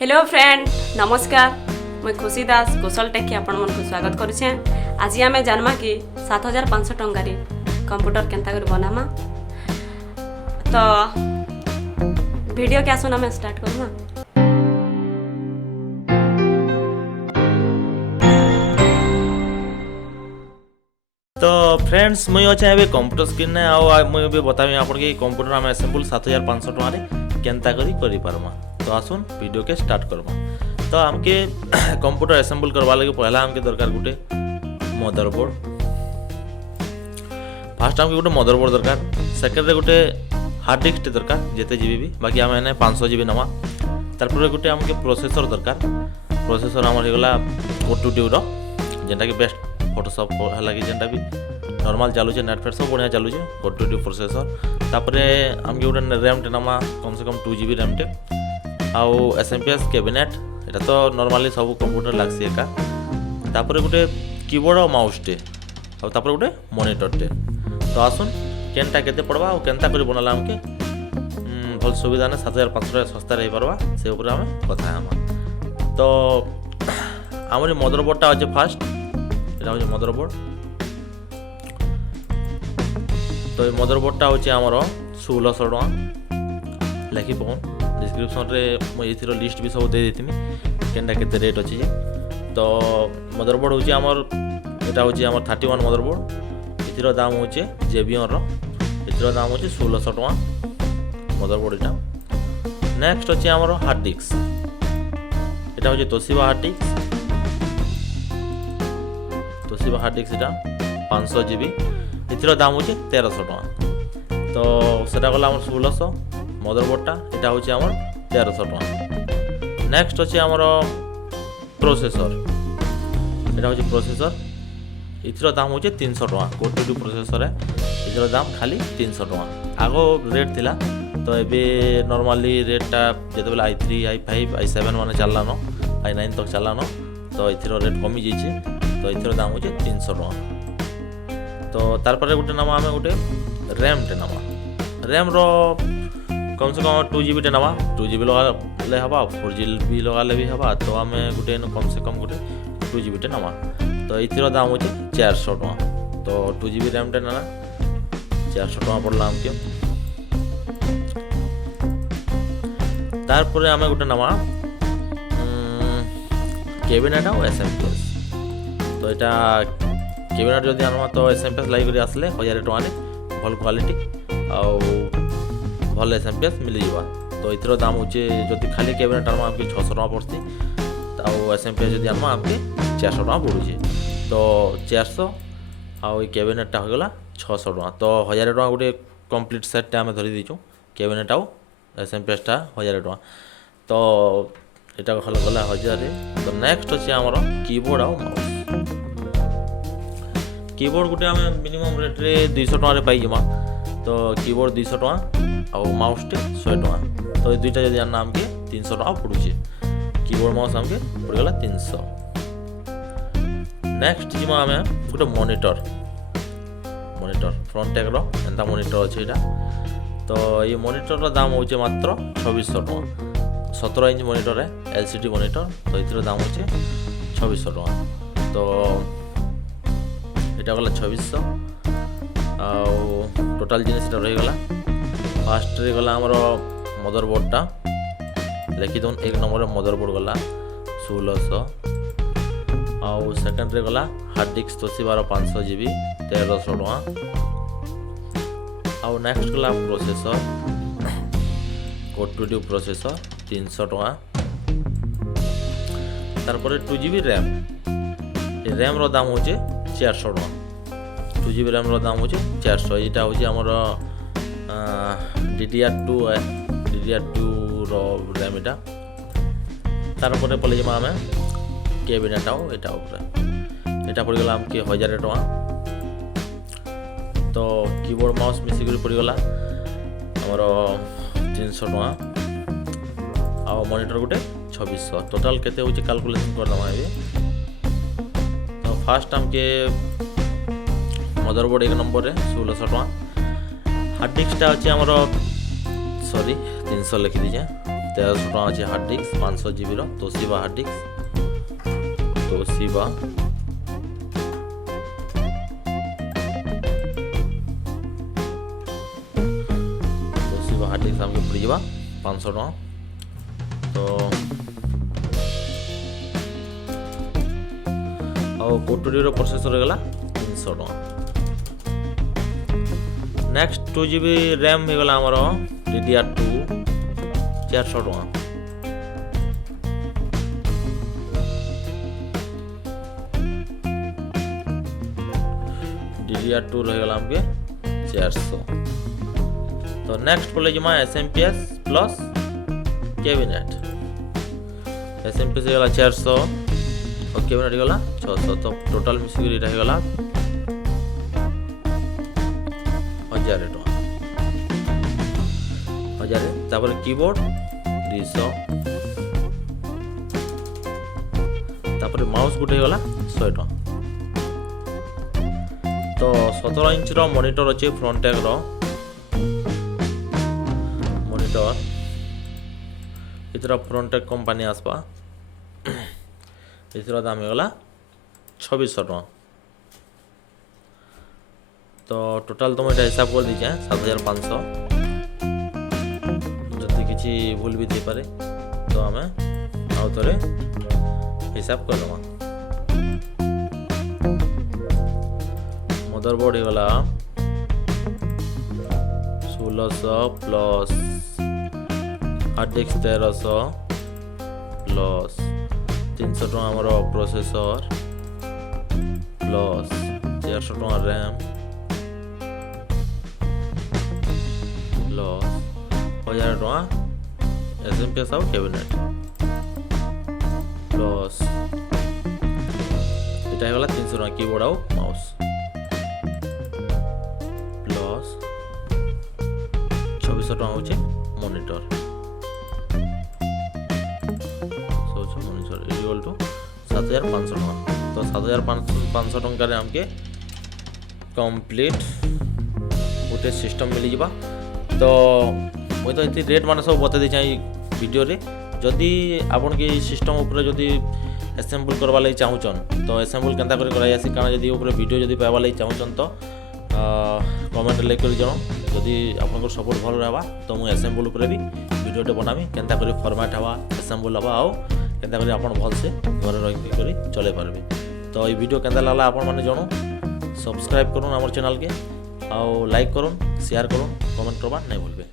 Hello friend नमस्कार मैं खुशी दास कुशल टेक की आपण मन को स्वागत करुछे। आज आमे जानमा कि 7500 टंका रे कंप्यूटर केनता कर बनामा। तो वीडियो क्या सुना मैं स्टार्ट करूँ। तो फ्रेंड्स मुझे अच्छे अभी कंप्यूटर स्क्रीन ने आओ मुझे बतावी आपन के कंप्यूटर आम असेंबल 7500 टंका रे केनता करी पारमा। तो आसुन वीडियो के स्टार्ट करमा। तो हमके कंप्यूटर असेंबल करवा लगे पहला हमके दरकार गुटे मदरबोर्ड। फास्ट हमके गुटे मदरबोर्ड दरकार, सेकंड रे गुटे हार्ड डिस्क दरकार जेते जीबी भी बाकी हम एने 500 जीबी नवा। तारपर गुटे हमके प्रोसेसर दरकार। प्रोसेसर हमर हेगला O2 रो जेंटा कि बेस्ट फोटोशॉप हला कि जेंटा भी नॉर्मल चालू छे नेट फेट सब बढ़िया चालू छे O2 प्रोसेसर। तापरे हमके गुटे रैम टे नमा कम से कम 2 जीबी रैम टे आउ एसएमपीएस कैबिनेट एटा तो नॉर्मली सब कंप्यूटर लागसी एका। तापरे गुटे कीबोर्ड और माउस टे और तापरे गुटे मॉनिटर टे। तो आसुन केनटा केते पड़वा और केनता करी बनाला हमके भल सुविधा ने 7500 सस्ता रही परवा से ऊपर हम कथा हम। तो हमर मदरबोर्ड टा अछि फास्ट एटा होछि मदरबोर्ड। तो मदरबोर्ड टा होछि हमर 1600 टका लेखि पहुन डिस्क्रिप्शन रे मैं एथिरो लिस्ट भी सब दे देथिनी केनटा केते रेट अछि। तो मदरबोर्ड होछि हमर एटा होछि हमर 31 मदरबोर्ड। एथिरो दाम होछि जेबियन रो एथिरो दाम होछि 1600 टका मदरबोर्ड एटा। नेक्स्ट होछि हमर हार्ड डिस्क एटा होछि Toshiba hard disk. Toshiba hard disk एटा 500 जीबी एथिरो दाम होछि 1300 टका। तो सेटा गला हमर 1600 मदरबोर्ड टा एटा होछि हमर 1300 टका। नेक्स्ट होछि हमर प्रोसेसर एटा होछि प्रोसेसर एथिरो दाम होछि 300 टका। O2 प्रोसेसर है एथिरो दाम खाली 300 टका। आगो रेट थिला तो एबे नॉर्मली रेट टा जेतेबेला i3 i5 i7 माने चलला न i9 तक चलला न तो एथिरो रेट कमी जैछि। तो एथिरो दाम होछि 300 टका। तो तार पर गुटे नामा हमें गुटे रैम टे नामा रैम रो कम से कम 2 जीबी टे नवा 2 जीबी लगा ले हवा 4 जीबी लगा ले भी हवा। तो आमे गुटे कम से कम गुटे 2 जीबी टे नवा। तो इथिरो दाम होचे 400 टका। तो 2 जीबी रैम टे ना 400 टका पड़ला हमके। तार परे आमे गुटे नवा कैबिनेट और एसएमपीएस। तो एटा कैबिनेट जदी आनमा तो एसएमपीएस लाइव रे आसले 1000 टका ने भल क्वालिटी आउ भल एसएमपीएस मिल जावा। तो इथरो दाम होचे जदी खाली कैबिनेट आनमा हमके 600 टका पड़ती आउ एसएमपीएस जदी आनमा हमके 400 टका पड़ुचे। तो 400 आउ ए कैबिनेट टा हो गला 600 टका। तो 1000 टका गुटे कंप्लीट सेट टा हमें धरि दिचू कैबिनेट आउ एसएमपीएस टा 1000 टका। तो एटा हल गला 1000 रे। तो नेक्स्ट अछि हमर कीबोर्ड आउ माउस। कीबोर्ड गुटे हमें मिनिमम रेट रे 200 टका रे पाई जमा। तो कीबोर्ड 200 टका और माउस टे 100 टका। तो ये दुईटा जदि आना हमके 300 टका पड़ुचे। कीबोर्ड माउस हमके पड़ गला 300। नेक्स्ट जिमा हमें गोटे मॉनिटर फ्रंट टेक रो एंता मॉनिटर अछि एटा। तो ये मॉनिटर रो दाम होचे मात्र 2600 टका। 17 इंच मॉनिटर है एलसीडी मॉनिटर। तो इथरो दाम होचे 2600 टका। तो एटा गला 2600 आउ टोटल जिनिस एटा रही गला। फास्ट रे गला हमर मदरबोर्ड टा लिखि दोन 1 नंबर मदरबोर्ड गला 1600 आउ सेकंड रे गला हार्ड डिस्क तोशिबा 500 जीबी 1300 टका। आउ नेक्स्ट गला प्रोसेसर O2 प्रोसेसर 300 टका। तार पर 2 जीबी रैम ए रैम रो दाम होचे 400 टका। 2 जीबी रैम रो दाम होचे 400। एटा होचे हमर DDR2 है DDR2 रो रैम एटा। तार पर पले जमा हमें कैबिनेट आउ एटा ऊपर एटा पड़ गला हमके 1000 टका। तो कीबोर्ड माउस मिसी कर पड़ गला हमर 300 टका आ मॉनिटर गुटे 2600। टोटल केते होचे कैलकुलेशन कर दमा एबे। तो फास्ट हमके मदरबोर्ड 1 नंबर रे 1600 टका। हार्ड डिस्क टा अछि हमर सॉरी 300 लिखि दीजिए 1300 टଙ୍କା ଅଛି ହାର୍ଡ଼ ଡିସ୍କ 500 GB ର ତୋସିବା ହାର୍ଡ଼ ଡିସ୍କ ତୋସିବା ହାର୍ଡ଼ ଡିସ୍କ ଆମକୁ ପଡ଼ିଯିବା 500 ଟଙ୍କା। ତ ଆଉ କୋଟୁରିର ପ୍ରୋସେସର ହେଇଗଲା 300 ଟଙ୍କା। ନେକ୍ସଟ 2 GB RAM ହେଇଗଲା ଆମର DDR2 400 ଟଙ୍କା। DDR2 ରହିଗଲା ଆମକେ 400। तो नेक्स्ट पड़े जमा SMPS प्लस कैबिनेट SMPS गला 400 और कैबिनेट गला 600 तो टोटल मिसिक रही गला 1000 टका 1000 तापर कीबोर्ड 200 तापर माउस गुटे गला 100 टका। तो 17 इंच रो मॉनिटर अछि फ्रंट टैग रो इतर फ्रंट टैग कंपनी आसपा इतर दाम होगा 2600 टका। तो टोटाल तुम ये हिसाब कर दीजिए 7500 जदि किसी भूल भी थी पारे तो आम आउ थे हिसाब कर दमा। मदरबोर्ड होगा 1600 प्लस हार्ड डिस्क 1300 प्लस 300 टका आमर प्रोसेसर प्लस 400 टका रैम प्लस 1000 टका SMPS आउ कैबिनेट प्लस इटा होगा 300 टका कीबोर्ड आउ माउस प्लस 2600 टका होचे मॉनिटर इक्वल टू 7500 टका। तो 7500 टका रे हमके कंप्लीट गोटे सिस्टम मिल जावा। तो मुई तो इति रेट मान सब बता देछै वीडियो रे। जदि आपन के सिस्टम ऊपर जदि असेंबल करबा लागि चाहुचन तो असेंबल केनता करे कराई आसी काना जदि ऊपर वीडियो जदि पाबा लागि चाहुचन तो कमेंट लाइक कर जण। जदि आपन को सपोर्ट भल रहबा तो मु असेंबल ऊपर भी वीडियो टे बनामी केनता करे फॉर्मेट हवा असेंबल हवा आउ केनता करी आपण भल से घर रही करी चले पारबे। तो ये वीडियो केनता लागला आपण माने जणो सब्सक्राइब करूँ आमर चैनल के आउ लाइक करूँ शेयर करूँ कमेंट करबा नहीं भूलबे।